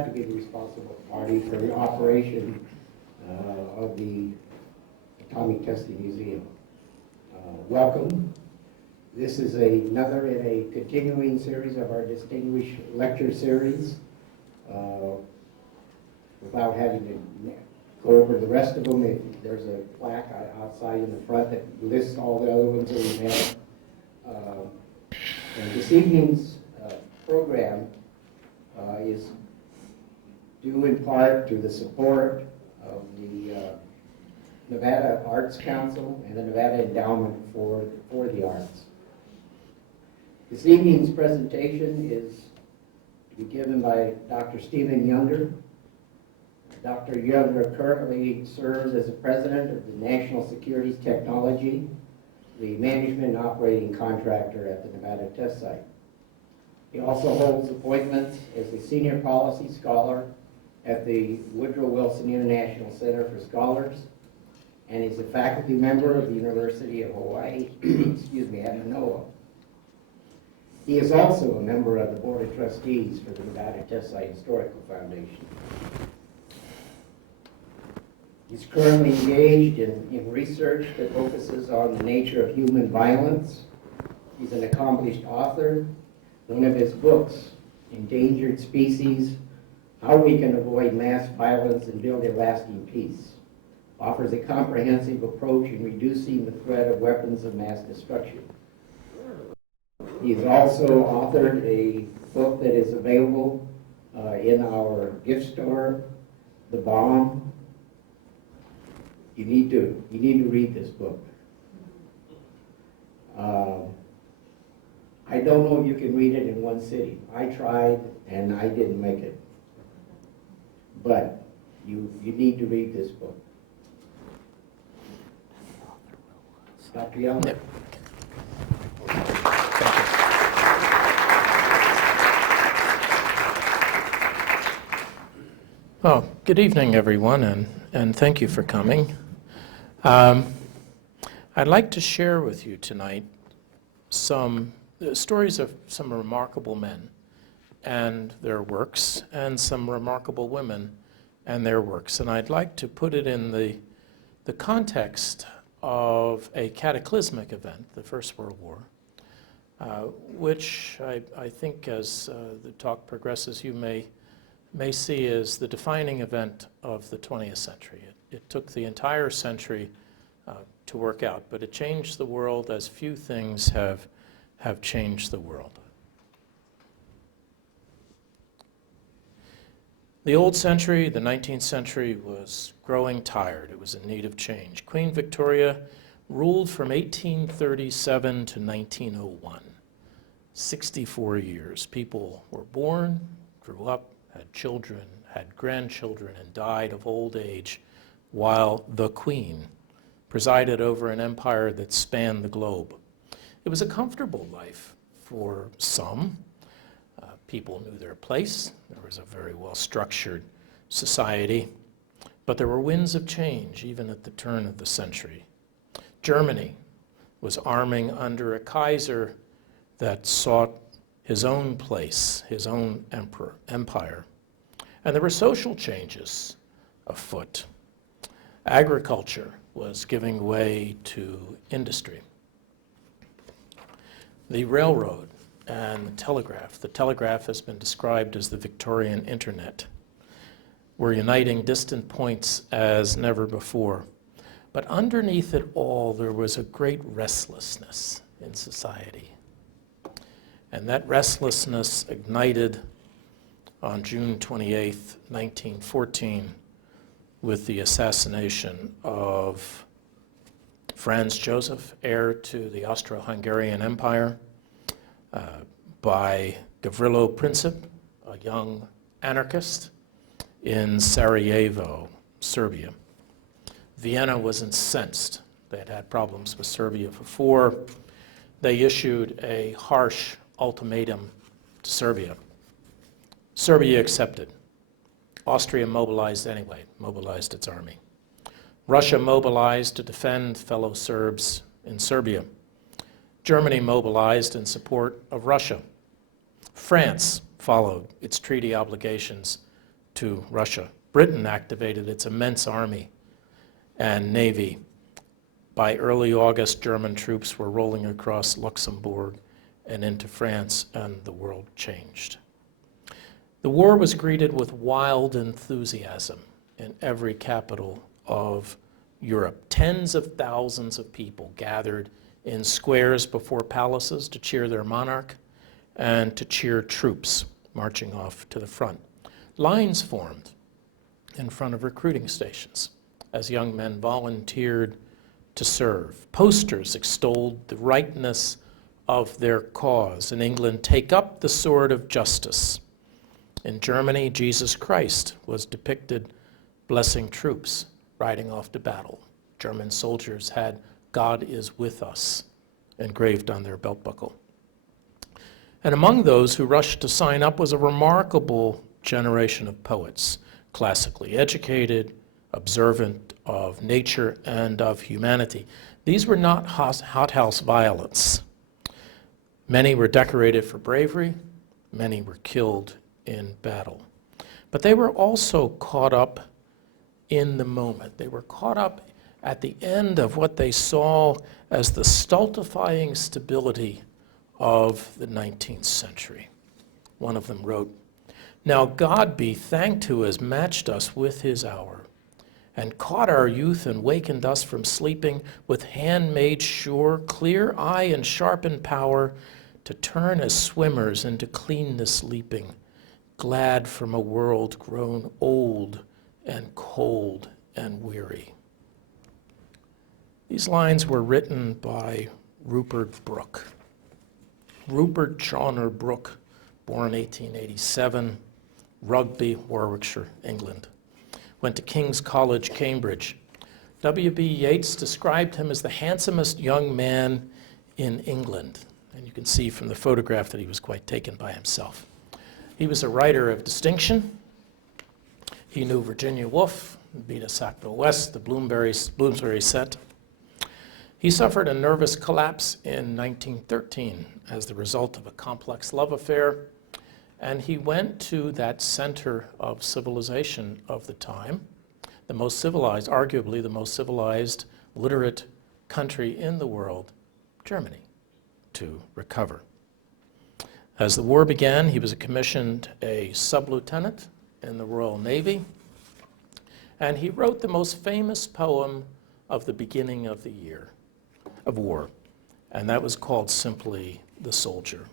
To be the responsible party for the operation of the Atomic Testing Museum. Welcome. This is another in a continuing series of our distinguished lecture series. Without having to go over the rest of them, there's a plaque outside in the front that lists all the other ones that we've had. And this evening's program is due in part to the support of the Nevada Arts Council and the Nevada Endowment for the Arts. This evening's presentation is to be given by Dr. Stephen Younger. Dr. Younger currently serves as the president of the National Securities Technology, the management and operating contractor at the Nevada Test Site. He also holds appointments as a senior policy scholar at the Woodrow Wilson International Center for Scholars, and is a faculty member of the University of Hawaii, at Manoa. He is also a member of the Board of Trustees for the Nevada Test Site Historical Foundation. He's currently engaged in research that focuses on the nature of human violence. He's an accomplished author. One of his books, Endangered Species: How We Can Avoid Mass Violence and Build a Lasting Peace, offers a comprehensive approach in reducing the threat of weapons of mass destruction. He's also authored a book that is available in our gift store, The Bomb. You need to read this book. I don't know if you can read it in one sitting. I tried and I didn't make it. But you need to read this book. Dr. Young? Yep. Well, good evening, everyone, and thank you for coming. I'd like to share with you tonight some stories of some remarkable men and their works, and some remarkable women and their works. And I'd like to put it in the context of a cataclysmic event, the First World War, which I think as the talk progresses you may see as the defining event of the 20th century. It took the entire century to work out, but it changed the world as few things have changed the world. The old century, the 19th century, was growing tired. It was in need of change. Queen Victoria ruled from 1837 to 1901, 64 years. People were born, grew up, had children, had grandchildren, and died of old age, while the Queen presided over an empire that spanned the globe. It was a comfortable life for some. People knew their place. There was a very well-structured society. But there were winds of change, even at the turn of the century. Germany was arming under a Kaiser that sought his own place, his own empire. And there were social changes afoot. Agriculture was giving way to industry. The railroad and the telegraph has been described as the Victorian internet. We're uniting distant points as never before. But underneath it all, there was a great restlessness in society. And that restlessness ignited on June 28, 1914, with the assassination of Franz Joseph, heir to the Austro-Hungarian Empire, by Gavrilo Princip, a young anarchist, in Sarajevo, Serbia. Vienna was incensed. They had had problems with Serbia before. They issued a harsh ultimatum to Serbia. Serbia accepted. Austria mobilized anyway, mobilized its army. Russia mobilized to defend fellow Serbs in Serbia. Germany mobilized in support of Russia. France followed its treaty obligations to Russia. Britain activated its immense army and navy. By early August, German troops were rolling across Luxembourg and into France, and the world changed. The war was greeted with wild enthusiasm in every capital of Europe. Tens of thousands of people gathered in squares before palaces to cheer their monarch and to cheer troops marching off to the front. Lines formed in front of recruiting stations as young men volunteered to serve. Posters extolled the rightness of their cause. In England, take up the sword of justice. In Germany, Jesus Christ was depicted blessing troops riding off to battle. German soldiers had "God is with us" engraved on their belt buckle. And among those who rushed to sign up was a remarkable generation of poets, classically educated, observant of nature and of humanity. These were not hothouse violets. Many were decorated for bravery, many were killed in battle. But they were also caught up in the moment. They were caught up at the end of what they saw as the stultifying stability of the 19th century. One of them wrote, "Now God be thanked who has matched us with his hour, and caught our youth and wakened us from sleeping with hand made sure, clear eye and sharpened power, to turn as swimmers into cleanness leaping, glad from a world grown old and cold and weary." These lines were written by Rupert Brooke. Rupert Chawner Brooke, born 1887, Rugby, Warwickshire, England. Went to King's College, Cambridge. W.B. Yeats described him as the handsomest young man in England. And you can see from the photograph that he was quite taken by himself. He was a writer of distinction. He knew Virginia Woolf, Beta Sackville West, the Bloomsbury Set. He suffered a nervous collapse in 1913 as the result of a complex love affair, and he went to that center of civilization of the time, the most civilized, arguably the most civilized, literate country in the world, Germany, to recover. As the war began, he was commissioned a sub-lieutenant in the Royal Navy, and he wrote the most famous poem of the beginning of the year of war, and that was called simply "The Soldier."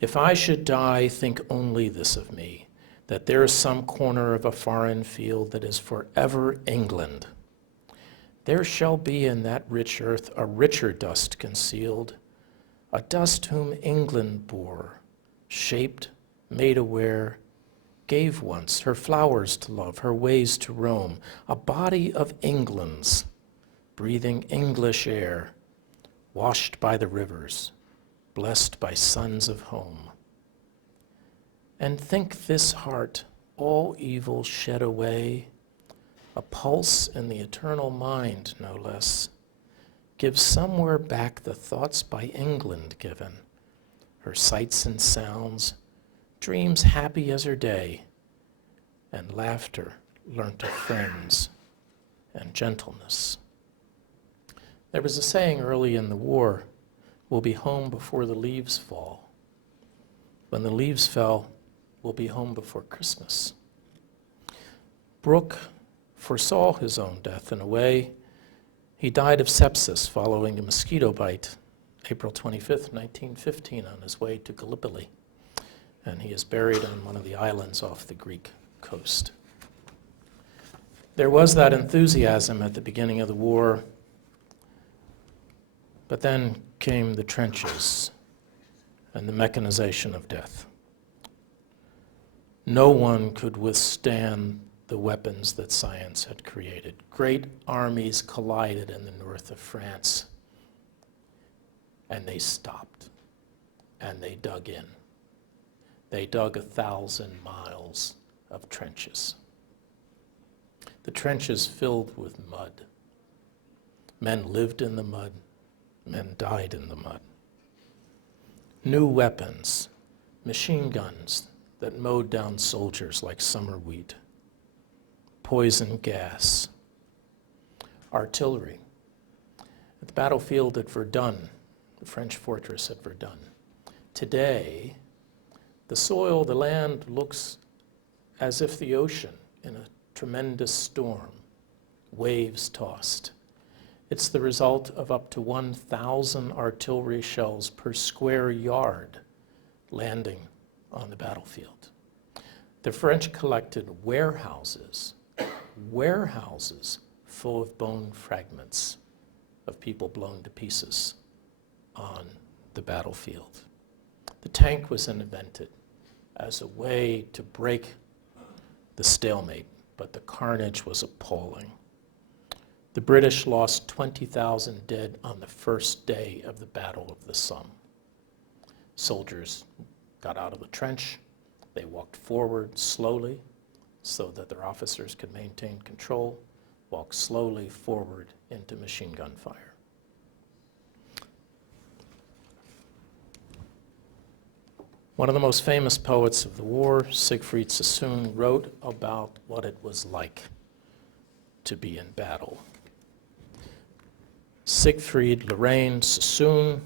"If I should die, think only this of me, that there is some corner of a foreign field that is forever England. There shall be in that rich earth a richer dust concealed, a dust whom England bore, shaped, made aware, gave once her flowers to love, her ways to roam, a body of England's, breathing English air, washed by the rivers, blessed by sons of home. And think this heart, all evil shed away, a pulse in the eternal mind, no less, gives somewhere back the thoughts by England given, her sights and sounds, dreams happy as her day, and laughter learnt of friends and gentleness." There was a saying early in the war, "We'll be home before the leaves fall." When the leaves fell, we'll be home before Christmas. Brooke foresaw his own death in a way. He died of sepsis following a mosquito bite, April 25th, 1915, on his way to Gallipoli. And he is buried on one of the islands off the Greek coast. There was that enthusiasm at the beginning of the war, but then came the trenches and the mechanization of death. No one could withstand the weapons that science had created. Great armies collided in the north of France, and they stopped, and they dug in. They dug 1,000 miles of trenches. The trenches filled with mud. Men lived in the mud. Men died in the mud. New weapons, machine guns, that mowed down soldiers like summer wheat. Poison gas. Artillery. At the battlefield at Verdun, the French fortress at Verdun. Today, the soil, the land looks as if the ocean in a tremendous storm, waves tossed. It's the result of up to 1,000 artillery shells per square yard landing on the battlefield. The French collected warehouses full of bone fragments of people blown to pieces on the battlefield. The tank was invented as a way to break the stalemate, but the carnage was appalling. The British lost 20,000 dead on the first day of the Battle of the Somme. Soldiers got out of the trench. They walked forward slowly so that their officers could maintain control, walked slowly forward into machine gun fire. One of the most famous poets of the war, Siegfried Sassoon, wrote about what it was like to be in battle. Siegfried Lorraine Sassoon,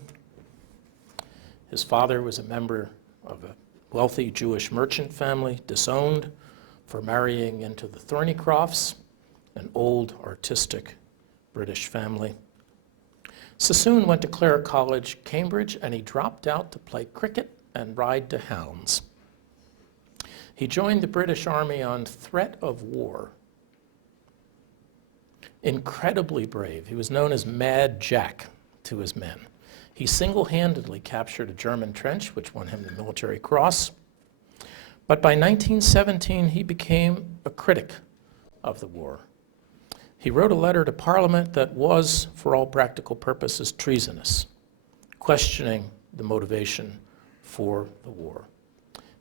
his father was a member of a wealthy Jewish merchant family, disowned for marrying into the Thornycrofts, an old artistic British family. Sassoon went to Clare College, Cambridge, and he dropped out to play cricket and ride to hounds. He joined the British Army on threat of war. Incredibly brave. He was known as Mad Jack to his men. He single-handedly captured a German trench, which won him the Military Cross. But by 1917, he became a critic of the war. He wrote a letter to Parliament that was, for all practical purposes, treasonous, questioning the motivation for the war.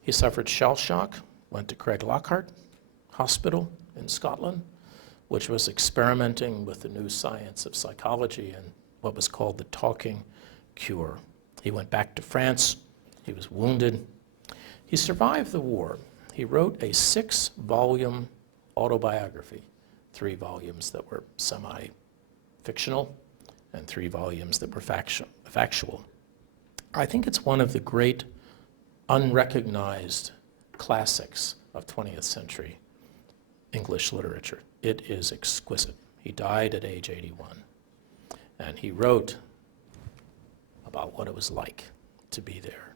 He suffered shell shock, went to Craig Lockhart Hospital in Scotland, which was experimenting with the new science of psychology and what was called the talking cure. He went back to France. He was wounded. He survived the war. He wrote a 6-volume autobiography, 3 volumes that were semi-fictional and 3 volumes that were factual. I think it's one of the great unrecognized classics of 20th century English literature. It is exquisite. He died at age 81, and he wrote about what it was like to be there.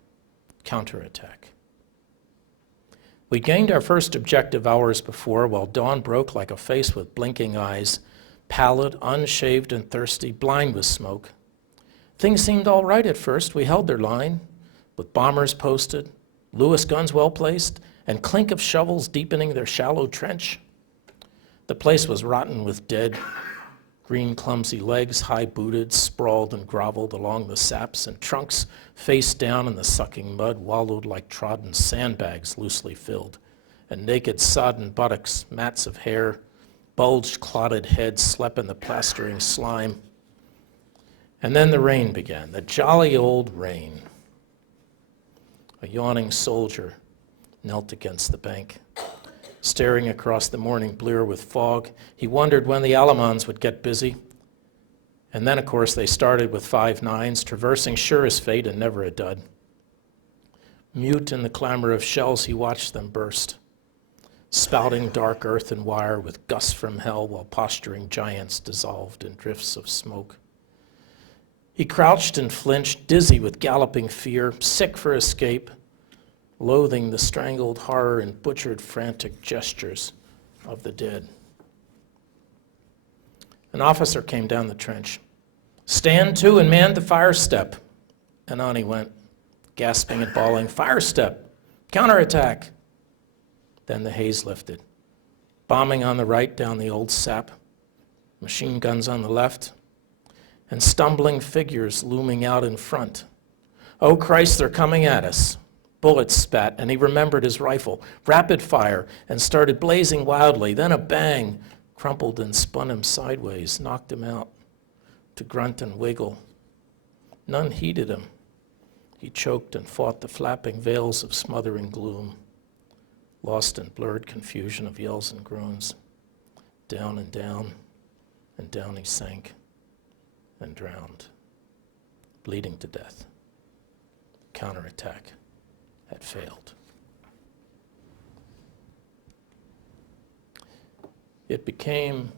Counterattack. We gained our first objective hours before, while dawn broke like a face with blinking eyes, pallid, unshaved, and thirsty, blind with smoke. Things seemed all right at first. We held their line, with bombers posted, Lewis guns well placed, and clink of shovels deepening their shallow trench. The place was rotten with dead, green clumsy legs, high-booted, sprawled and groveled along the saps, and trunks, face down in the sucking mud, wallowed like trodden sandbags loosely filled, and naked sodden buttocks, mats of hair, bulged clotted heads slept in the plastering slime. And then the rain began, the jolly old rain. A yawning soldier knelt against the bank, staring across the morning blear with fog. He wondered when the Allemans would get busy. And then, of course, they started with 5.9s, traversing sure as fate and never a dud. Mute in the clamor of shells, he watched them burst, spouting dark earth and wire with gusts from hell, while posturing giants dissolved in drifts of smoke. He crouched and flinched, dizzy with galloping fear, sick for escape, loathing the strangled horror and butchered frantic gestures of the dead. An officer came down the trench. "Stand to and man the fire step." And on he went, gasping and bawling, "Fire step! Counterattack!" Then the haze lifted. Bombing on the right down the old sap, machine guns on the left, and stumbling figures looming out in front. Oh Christ, they're coming at us. Bullets spat, and he remembered his rifle. Rapid fire, and started blazing wildly. Then a bang, crumpled and spun him sideways, knocked him out, to grunt and wiggle. None heeded him. He choked and fought the flapping veils of smothering gloom. lost in blurred confusion of yells and groans. Down and down, and down he sank and drowned, bleeding to death. Counterattack had failed. It became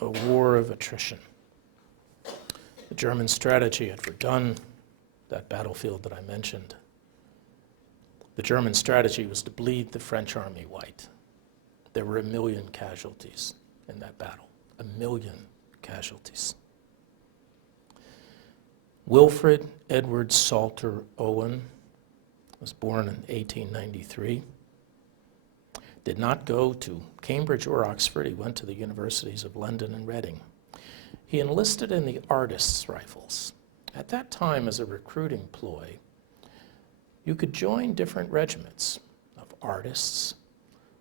a war of attrition. The German strategy had Verdun, that battlefield that I mentioned. The German strategy was to bleed the French army white. There were 1 million casualties in that battle, 1 million casualties. Wilfred Edward Salter Owen was born in 1893. Did not go to Cambridge or Oxford. He went to the universities of London and Reading. He enlisted in the Artists' Rifles. At that time, as a recruiting ploy, you could join different regiments of artists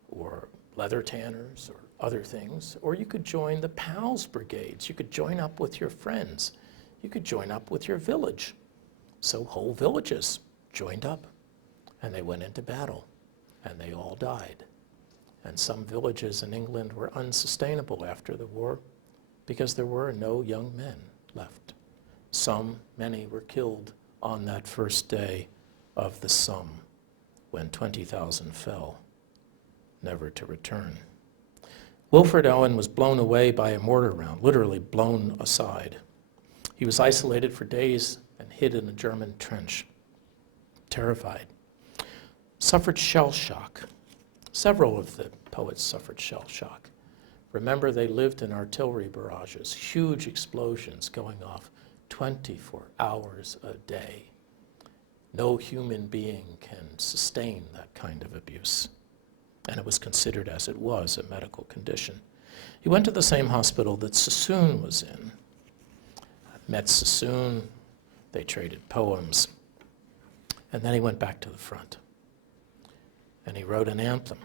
or leather tanners or other things, or you could join the PALS brigades. You could join up with your friends. You could join up with your village. So whole villages joined up, and they went into battle, and they all died. And some villages in England were unsustainable after the war because there were no young men left. Many were killed on that first day of the Somme when 20,000 fell, never to return. Wilfred Owen was blown away by a mortar round, literally blown aside. He was isolated for days and hid in a German trench, terrified. Suffered shell shock. Several of the poets suffered shell shock. Remember, they lived in artillery barrages, huge explosions going off 24 hours a day. No human being can sustain that kind of abuse. And it was considered, as it was, a medical condition. He went to the same hospital that Sassoon was in. Met Sassoon, they traded poems, and then he went back to the front. And he wrote an anthem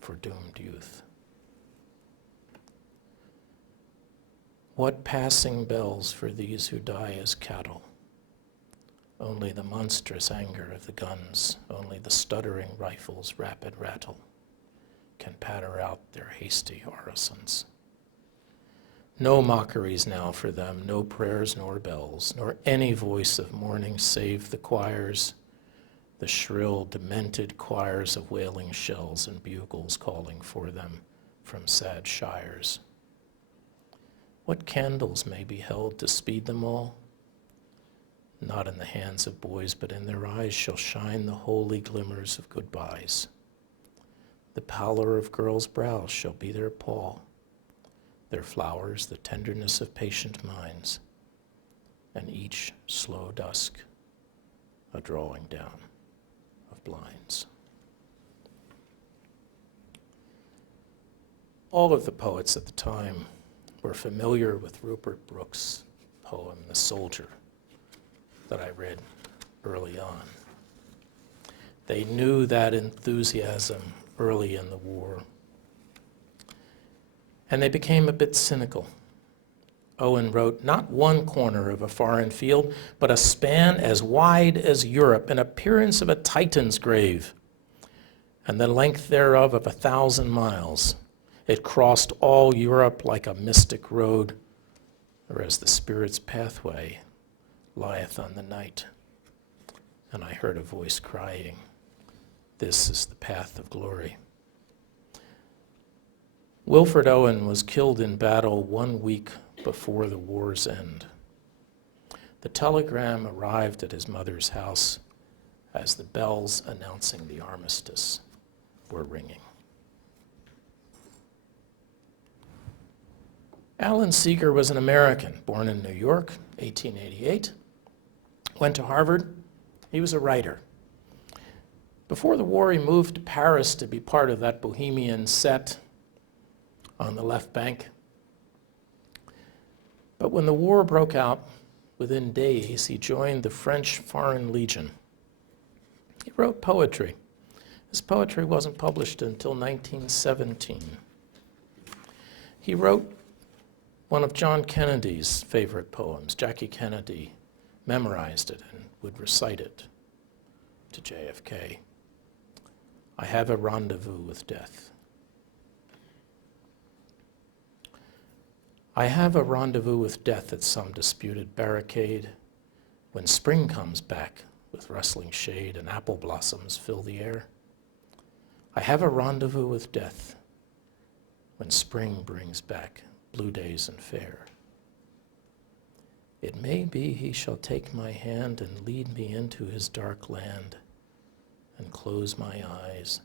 for doomed youth. What passing bells for these who die as cattle? Only the monstrous anger of the guns, only the stuttering rifles' rapid rattle can patter out their hasty orisons. No mockeries now for them, no prayers nor bells, nor any voice of mourning save the choirs, the shrill, demented choirs of wailing shells and bugles calling for them from sad shires. What candles may be held to speed them all? Not in the hands of boys, but in their eyes shall shine the holy glimmers of goodbyes. The pallor of girls' brows shall be their pall, their flowers the tenderness of patient minds, and each slow dusk a drawing down of blinds. All of the poets at the time were familiar with Rupert Brooke's poem, The Soldier, that I read early on. They knew that enthusiasm early in the war, and they became a bit cynical. Owen wrote, not one corner of a foreign field, but a span as wide as Europe, an appearance of a Titan's grave, and the length thereof of 1,000 miles. It crossed all Europe like a mystic road, or as the Spirit's pathway lieth on the night. And I heard a voice crying, this is the path of glory. Wilfred Owen was killed in battle 1 week before the war's end. The telegram arrived at his mother's house as the bells announcing the armistice were ringing. Allan Seger was an American, born in New York, 1888. Went to Harvard. He was a writer. Before the war, he moved to Paris to be part of that bohemian set on the left bank. But when the war broke out, within days, he joined the French Foreign Legion. He wrote poetry. His poetry wasn't published until 1917. He wrote one of John Kennedy's favorite poems. Jackie Kennedy memorized it and would recite it to JFK. I have a rendezvous with death. I have a rendezvous with death at some disputed barricade. When spring comes back with rustling shade and apple blossoms fill the air. I have a rendezvous with death when spring brings back blue days and fair. It may be he shall take my hand and lead me into his dark land and close my eyes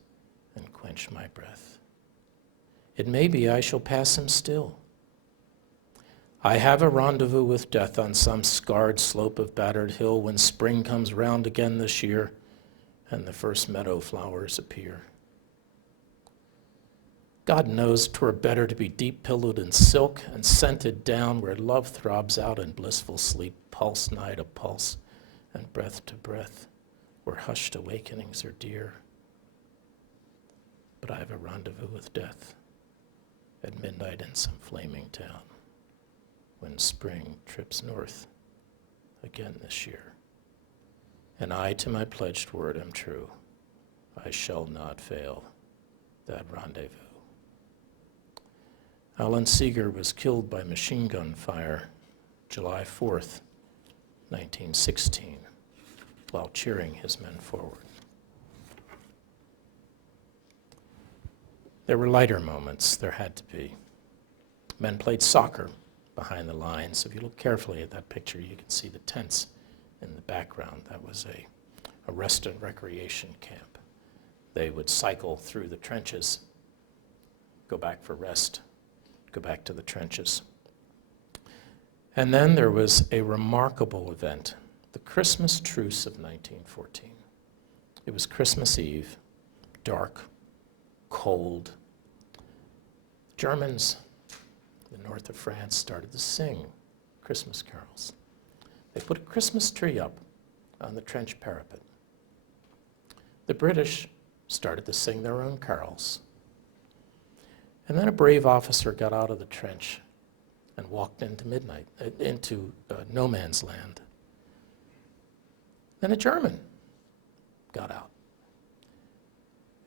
and quench my breath. It may be I shall pass him still. I have a rendezvous with death on some scarred slope of battered hill when spring comes round again this year and the first meadow flowers appear. God knows 'twere better to be deep-pillowed in silk and scented down where love throbs out in blissful sleep, pulse nigh to pulse and breath to breath, where hushed awakenings are dear. But I have a rendezvous with death at midnight in some flaming town when spring trips north again this year. And I to my pledged word am true. I shall not fail that rendezvous. Allan Seger was killed by machine gun fire July 4th, 1916, while cheering his men forward. There were lighter moments, there had to be. Men played soccer behind the lines. If you look carefully at that picture, you can see the tents in the background. That was a rest and recreation camp. They would cycle through the trenches, go back for rest, go back to the trenches. And then there was a remarkable event, the Christmas Truce of 1914. It was Christmas Eve, dark, cold. Germans in the north of France started to sing Christmas carols. They put a Christmas tree up on the trench parapet. The British started to sing their own carols. And then a brave officer got out of the trench and walked into no man's land. Then a German got out.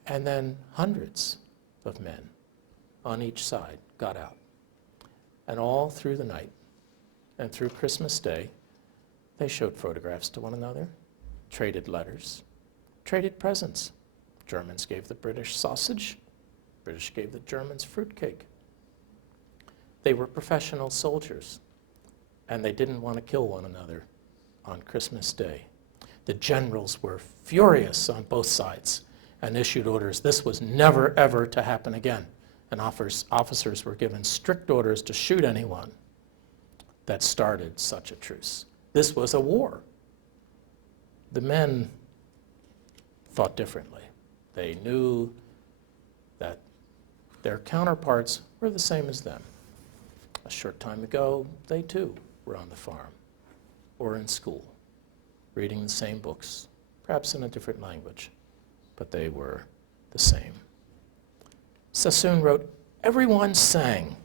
And then hundreds of men on each side got out. And all through the night and through Christmas Day, they showed photographs to one another, traded letters, traded presents. Germans gave the British sausage. British gave the Germans fruitcake. They were professional soldiers, and they didn't want to kill one another on Christmas Day. The generals were furious on both sides and issued orders. This was never, ever to happen again. And officers were given strict orders to shoot anyone that started such a truce. This was a war. The men thought differently. They knew that their counterparts were the same as them. A short time ago, they too were on the farm or in school, reading the same books, perhaps in a different language, but they were the same. Sassoon wrote, "Everyone sang.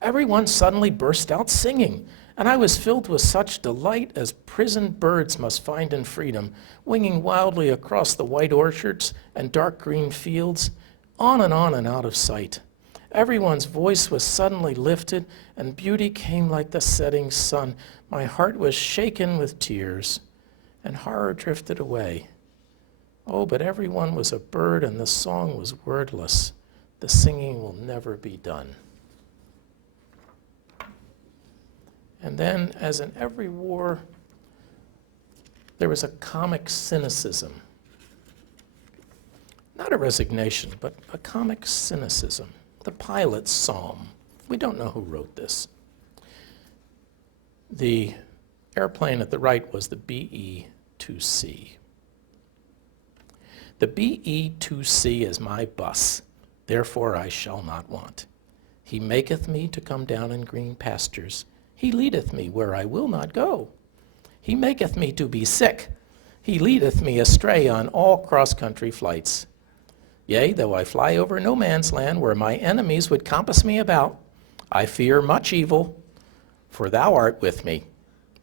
Everyone suddenly burst out singing, and I was filled with such delight as prisoned birds must find in freedom, winging wildly across the white orchards and dark green fields, on and out of sight. Everyone's voice was suddenly lifted, and beauty came like the setting sun. My heart was shaken with tears, and horror drifted away. Oh, but everyone was a bird, and the song was wordless. The singing will never be done." And then, as in every war, there was a comic cynicism. Not a resignation, but a comic cynicism. The pilot's psalm. We don't know who wrote this. The airplane at the right was the BE-2C. "The BE-2C is my bus, therefore I shall not want. He maketh me to come down in green pastures. He leadeth me where I will not go. He maketh me to be sick. He leadeth me astray on all cross-country flights. Yea, though I fly over no man's land where my enemies would compass me about, I fear much evil, for thou art with me.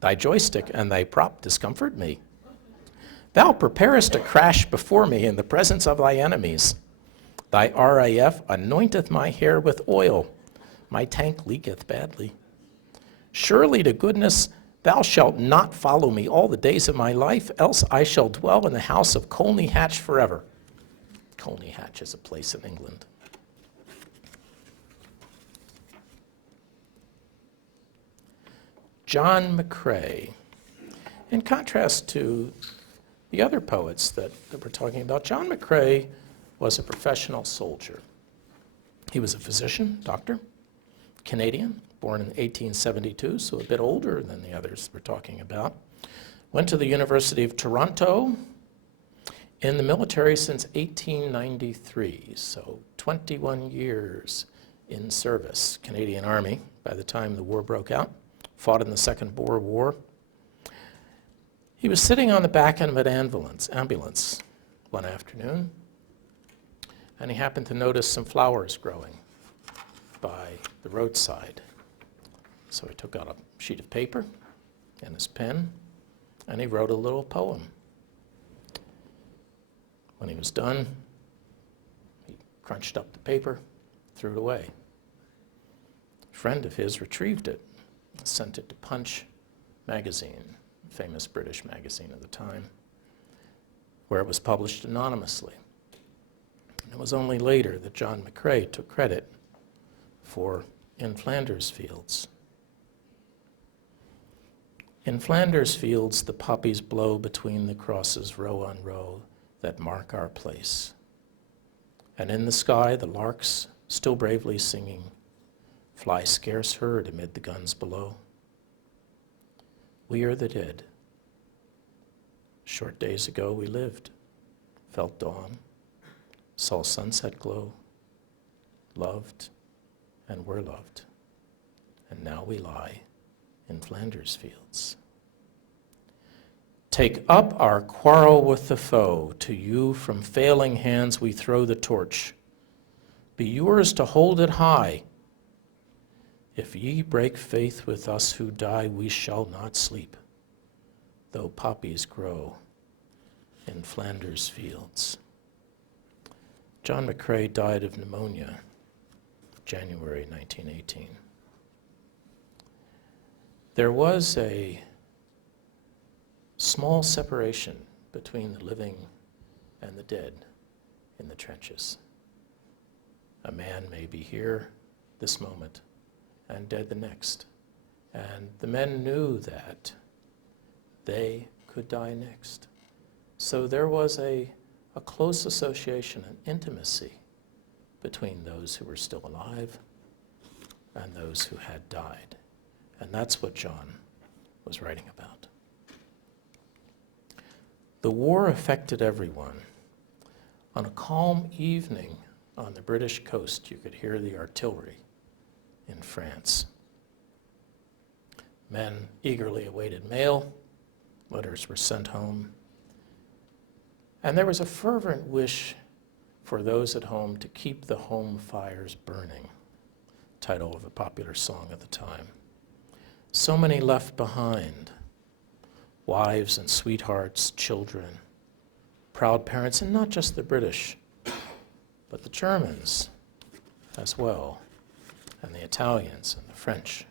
Thy joystick and thy prop discomfort me. Thou preparest a crash before me in the presence of thy enemies. Thy RAF anointeth my hair with oil. My tank leaketh badly. Surely to goodness thou shalt not follow me all the days of my life, else I shall dwell in the house of Colney Hatch forever. Colney Hatch is a place in England. John Mccrae. In contrast to the other poets that we're talking about, John Mccrae was a professional soldier. He was a physician, doctor, Canadian, born in 1872, so a bit older than the others we're talking about. Went to the University of Toronto, in the military since 1893, so 21 years in service, Canadian Army, by the time the war broke out. Fought in the Second Boer War. He was sitting on the back end of an ambulance one afternoon, and he happened to notice some flowers growing by the roadside. So he took out a sheet of paper and his pen, and he wrote a little poem. When he was done, he crunched up the paper, threw it away. A friend of his retrieved it, sent it to Punch magazine, famous British magazine of the time, where it was published anonymously. And it was only later that John Mccrae took credit for In Flanders Fields. In Flanders Fields, the poppies blow between the crosses row on row that mark our place. And in the sky, the larks, still bravely singing, fly scarce heard amid the guns below. We are the dead. Short days ago we lived, felt dawn, saw sunset glow, loved and were loved. And now we lie in Flanders Fields. Take up our quarrel with the foe. To you from failing hands we throw the torch. Be yours to hold it high. If ye break faith with us who die, we shall not sleep, though poppies grow in Flanders Fields. John Mccrae died of pneumonia, January 1918. There was a small separation between the living and the dead in the trenches. A man may be here this moment and dead the next. And the men knew that they could die next. So there was a close association and intimacy between those who were still alive and those who had died. And that's what John was writing about. The war affected everyone. On a calm evening on the British coast, you could hear the artillery in France. Men eagerly awaited mail, letters were sent home, and there was a fervent wish for those at home to keep the home fires burning, title of a popular song at the time. So many left behind, wives and sweethearts, children, proud parents, and not just the British, but the Germans as well, and the Italians and the French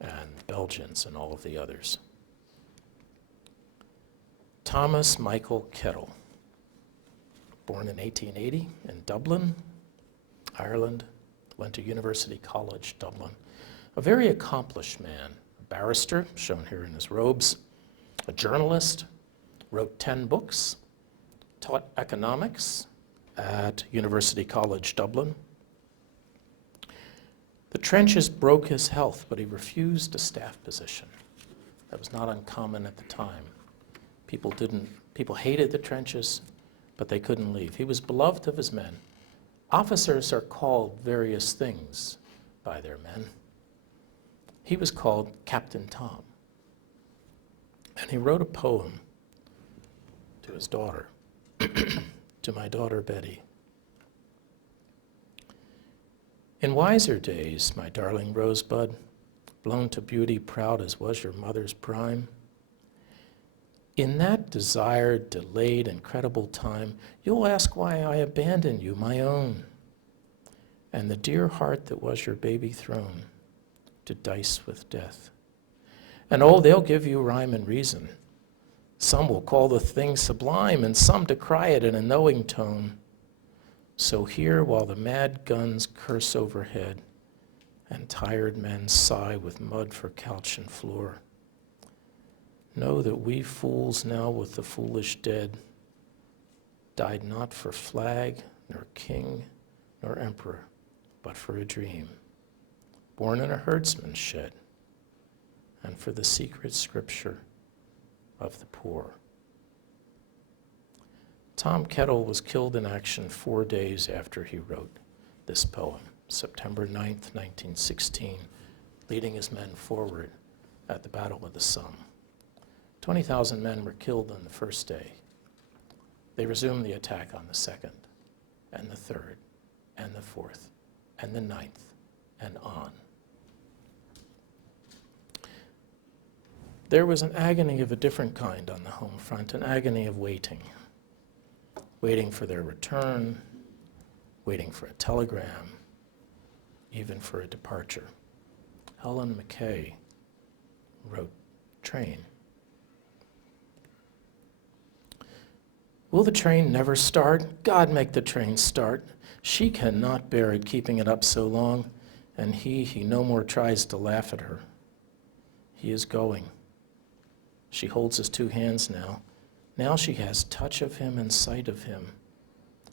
and Belgians and all of the others. Thomas Michael Kettle, born in 1880 in Dublin, Ireland, went to University College, Dublin. A very accomplished man, a barrister, shown here in his robes, a journalist, wrote 10 books, taught economics at University College, Dublin. The trenches broke his health, but he refused a staff position. That was not uncommon at the time. People hated the trenches, but they couldn't leave. He was beloved of his men. Officers are called various things by their men. He was called Captain Tom. And he wrote a poem to his daughter, to my daughter Betty. In wiser days, my darling rosebud, blown to beauty proud as was your mother's prime, In that desired, delayed, incredible time, you'll ask why I abandoned you, my own, and the dear heart that was your baby thrown to dice with death. And oh, they'll give you rhyme and reason. Some will call the thing sublime, and some decry it in a knowing tone. So hear while the mad guns curse overhead, and tired men sigh with mud for couch and floor. Know that we fools now with the foolish dead died not for flag, nor king, nor emperor, but for a dream, born in a herdsman's shed, and for the secret scripture of the poor. Tom Kettle was killed in action 4 days after he wrote this poem, September 9th, 1916, leading his men forward at the Battle of the Somme. 20,000 men were killed on the first day. They resumed the attack on the second, and the third, and the fourth, and the ninth, and on. There was an agony of a different kind on the home front, an agony of waiting. Waiting for their return, waiting for a telegram, even for a departure. Allan Mccrae wrote, "Train." Will the train never start? God make the train start. She cannot bear it keeping it up so long, and he no more tries to laugh at her. He is going. She holds his two hands now. Now she has touch of him and sight of him.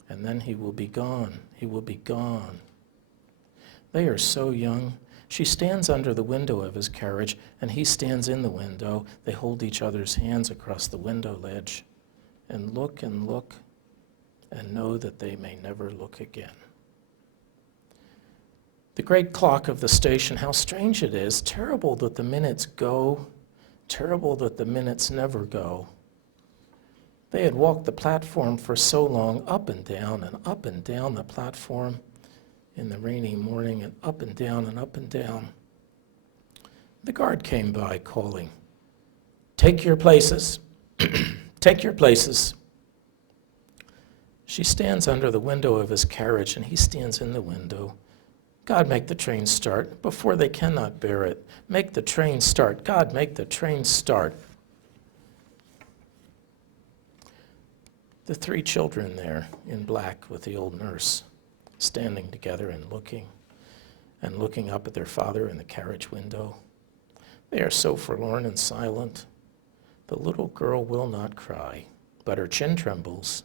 And then he will be gone. He will be gone. They are so young. She stands under the window of his carriage, and he stands in the window. They hold each other's hands across the window ledge, and look, and know that they may never look again. The great clock of the station, how strange it is, terrible that the minutes go, terrible that the minutes never go. They had walked the platform for so long, up and down the platform in the rainy morning, and up and down and up and down. The guard came by calling, "Take your places, take your places." She stands under the window of his carriage, and he stands in the window. God, make the train start before they cannot bear it. Make the train start. God, make the train start. The three children there in black with the old nurse, standing together and looking up at their father in the carriage window. They are so forlorn and silent. The little girl will not cry, but her chin trembles.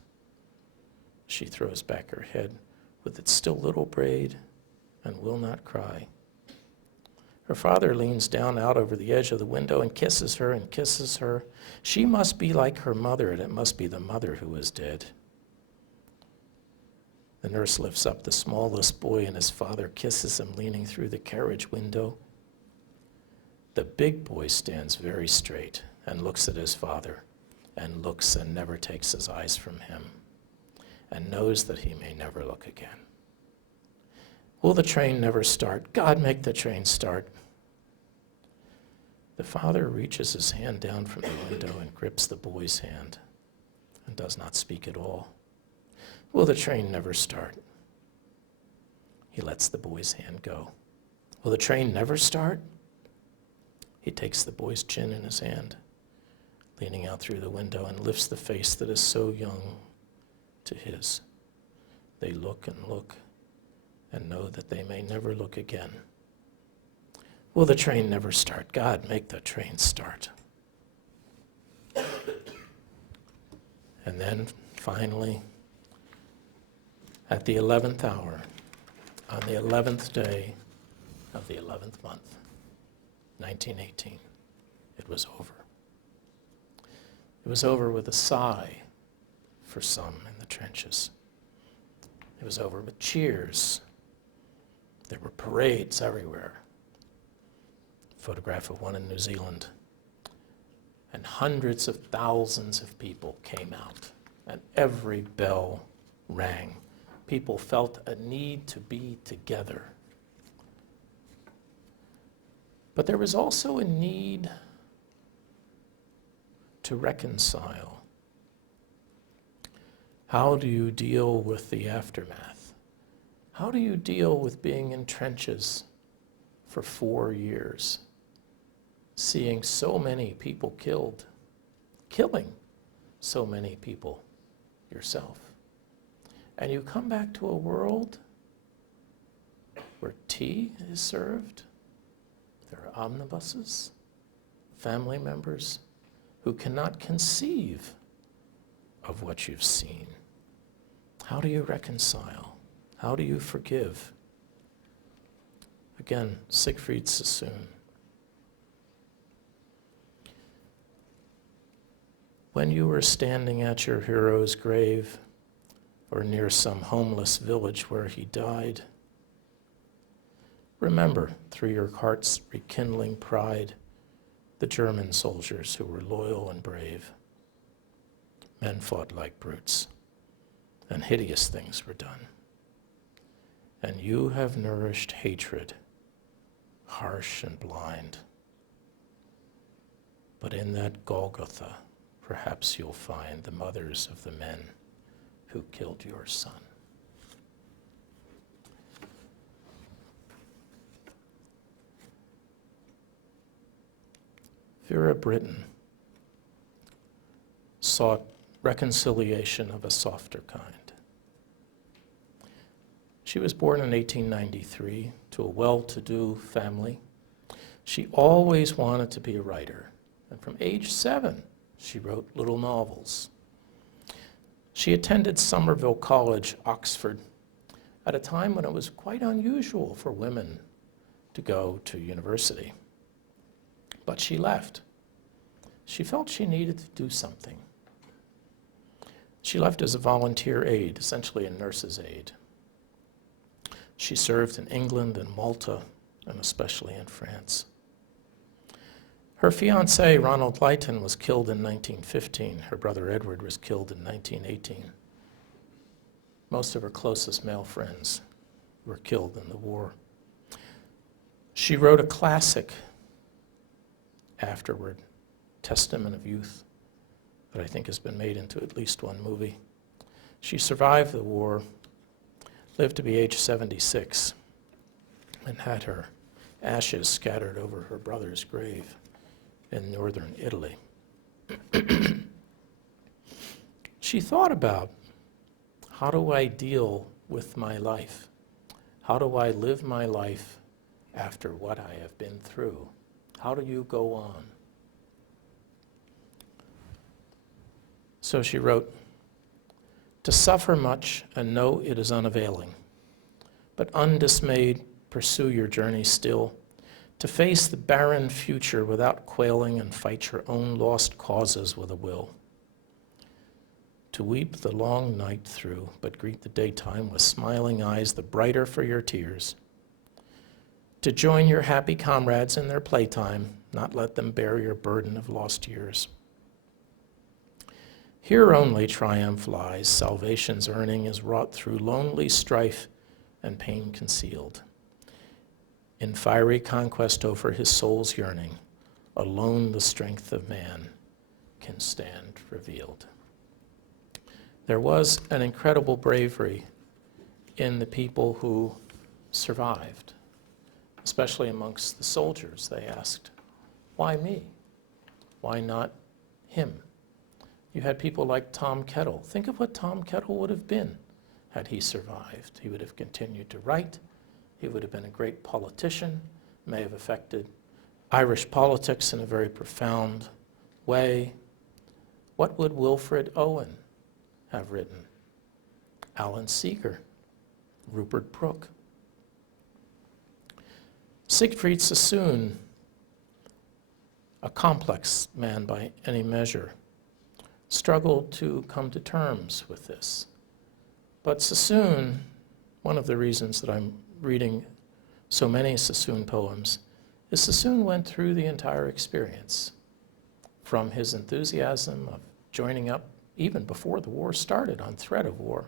She throws back her head with its still little braid and will not cry. Her father leans down out over the edge of the window and kisses her and kisses her. She must be like her mother, and it must be the mother who is dead. The nurse lifts up the smallest boy, and his father kisses him, leaning through the carriage window. The big boy stands very straight and looks at his father, and looks and never takes his eyes from him, and knows that he may never look again. Will the train never start? God, make the train start. The father reaches his hand down from the window and grips the boy's hand and does not speak at all. Will the train never start? He lets the boy's hand go. Will the train never start? He takes the boy's chin in his hand, leaning out through the window, and lifts the face that is so young to his. They look and know that they may never look again. Will the train never start? God, make the train start. And then finally, at the 11th hour, on the 11th day of the 11th month, 1918, it was over. It was over with a sigh for some in the trenches. It was over with cheers. There were parades everywhere. Photograph of one in New Zealand. And hundreds of thousands of people came out, and every bell rang. People felt a need to be together. But there was also a need to reconcile? How do you deal with the aftermath? How do you deal with being in trenches for 4 years, seeing so many people killed, killing so many people yourself? And you come back to a world where tea is served, there are omnibuses, family members who cannot conceive of what you've seen. How do you reconcile? How do you forgive? Again, Siegfried Sassoon. When you were standing at your hero's grave or near some homeless village where he died, remember, through your heart's rekindling pride, the German soldiers who were loyal and brave. Men fought like brutes, and hideous things were done. And you have nourished hatred, harsh and blind. But in that Golgotha, perhaps you'll find the mothers of the men who killed your son. Vera Brittain sought reconciliation of a softer kind. She was born in 1893 to a well-to-do family. She always wanted to be a writer, and from age 7, she wrote little novels. She attended Somerville College, Oxford, at a time when it was quite unusual for women to go to university. But she left. She felt she needed to do something. She left as a volunteer aide, essentially a nurse's aide. She served in England and Malta, and especially in France. Her fiancé, Ronald Lytton, was killed in 1915. Her brother Edward was killed in 1918. Most of her closest male friends were killed in the war. She wrote a classic afterward, Testament of Youth, that I think has been made into at least one movie. She survived the war, lived to be age 76, and had her ashes scattered over her brother's grave in northern Italy. She thought about, how do I deal with my life? How do I live my life after what I have been through? How do you go on? So she wrote, to suffer much and know it is unavailing, but undismayed pursue your journey still, to face the barren future without quailing and fight your own lost causes with a will. To weep the long night through, but greet the daytime with smiling eyes, the brighter for your tears. To join your happy comrades in their playtime, not let them bear your burden of lost years. Here only triumph lies, salvation's earning is wrought through lonely strife and pain concealed. In fiery conquest over his soul's yearning, alone the strength of man can stand revealed. There was an incredible bravery in the people who survived, especially amongst the soldiers. They asked, why me? Why not him? You had people like Tom Kettle. Think of what Tom Kettle would have been had he survived. He would have continued to write. He would have been a great politician, may have affected Irish politics in a very profound way. What would Wilfred Owen have written? Allan Seger, Rupert Brooke. Siegfried Sassoon, a complex man by any measure, struggled to come to terms with this. But Sassoon, one of the reasons that I'm reading so many Sassoon poems, is Sassoon went through the entire experience, from his enthusiasm of joining up even before the war started on threat of war,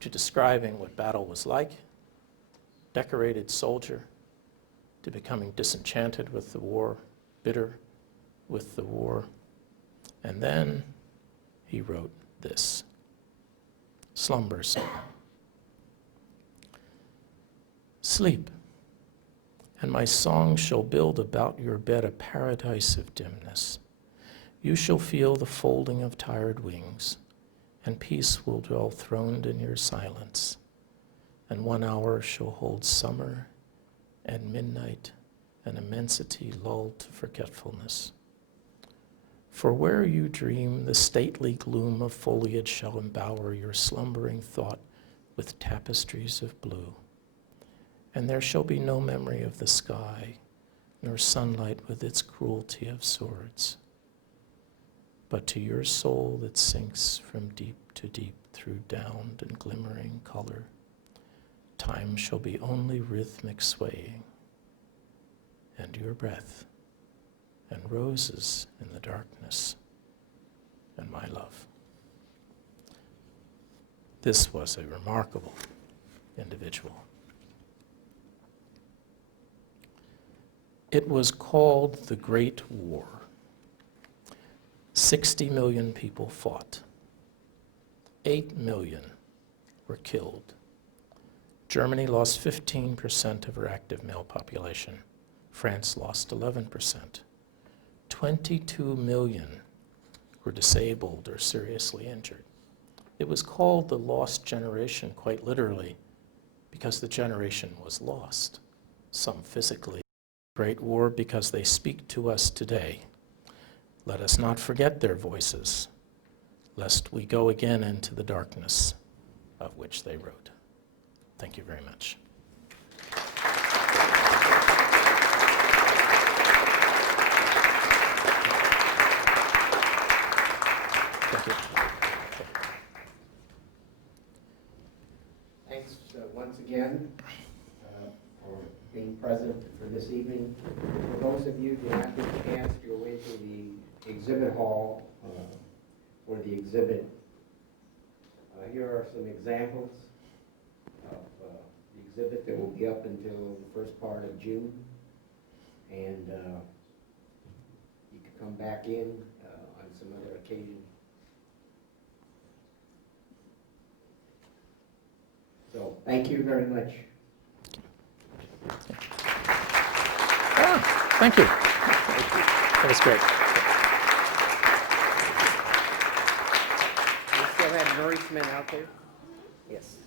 to describing what battle was like, decorated soldier, to becoming disenchanted with the war, bitter with the war, And then he wrote this. Slumber Song. Sleep, and my song shall build about your bed a paradise of dimness. You shall feel the folding of tired wings, and peace will dwell throned in your silence. And 1 hour shall hold summer and midnight and immensity lulled to forgetfulness. For where you dream, the stately gloom of foliage shall embower your slumbering thought with tapestries of blue. And there shall be no memory of the sky, nor sunlight with its cruelty of swords. But to your soul that sinks from deep to deep through downed and glimmering color, time shall be only rhythmic swaying, and your breath, and roses in the darkness, and my love. This was a remarkable individual. It was called the Great War. 60 million people fought. 8 million were killed. Germany lost 15% of her active male population. France lost 11%. 22 million were disabled or seriously injured. It was called the lost generation, quite literally, because the generation was lost, some physically. Great War because they speak to us today. Let us not forget their voices, lest we go again into the darkness of which they wrote. Thank you very much. Thank you. Thanks once again for being present for this evening. For those of you who have the chance to go into the exhibit hall for the exhibit, here are some examples of the exhibit that will be up until the first part of June. And you can come back in on some other occasion. So thank you very much. Thank you. That was great. We still have nourishment out there? Yes.